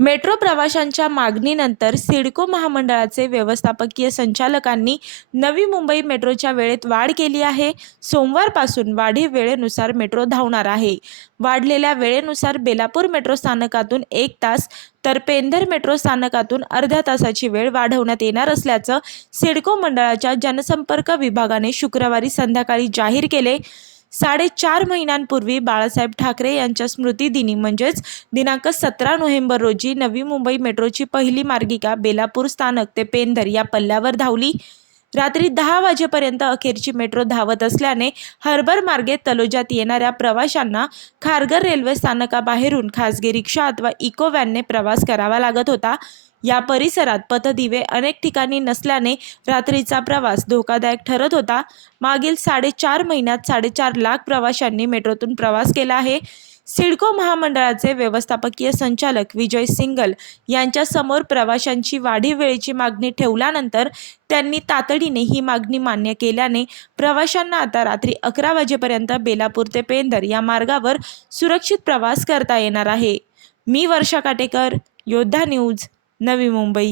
Metro प्रवाशांच्या मागणीनंतर सिडको महामंडळाचे व्यवस्थापकीय संचालकांनी नवी मुंबई मेट्रोच्या वेळेत वाढ केली आहे. सोमवारपासून वाढीव वेळेनुसार मेट्रो धावणार आहे. वाढलेल्या वेळेनुसार बेलापूर मेट्रो स्थानकातून एक तास तर पेंधर मेट्रो स्थानकातून अर्ध्या तासाची वेळ वाढवण्यात येणार असल्याचं सिडको मंडळाच्या जनसंपर्क विभागाने शुक्रवारी संध्याकाळी जाहीर केले. साडेचार महिन्यांपूर्वी बाळासाहेब ठाकरे यांच्या स्मृतिदिनी म्हणजेच दिनांक सतरा नोव्हेंबर रोजी नवी मुंबई मेट्रोची पहिली मार्गिका बेलापूर स्थानक ते पेंधर या पल्ल्यावर धावली. रात्री दहा वाजेपर्यंत अखेरची मेट्रो धावत असल्याने हर्बर मार्गे तलोजात येणाऱ्या प्रवाशांना खारघर रेल्वे स्थानकाबाहेरून खासगी रिक्षा अथवा इको व्हॅनने प्रवास करावा लागत होता. या परिसरात पथदिवे अनेक ठिकाणी नसल्याने रात्रीचा प्रवास धोकादायक ठरत होता. मागील साडेचार महिन्यात साडेचार लाख प्रवाशांनी मेट्रोतून प्रवास केला आहे. सिडको महामंडळाचे व्यवस्थापकीय संचालक विजय सिंगल यांच्यासमोर प्रवाशांची वाढीव वेळेची मागणी ठेवल्यानंतर त्यांनी तातडीने ही मागणी मान्य केल्याने प्रवाशांना आता रात्री अकरा वाजेपर्यंत बेलापूर ते पेंदर या मार्गावर सुरक्षित प्रवास करता येणार आहे. मी वर्षा काटेकर योद्धा न्यूज नवी मुंबई.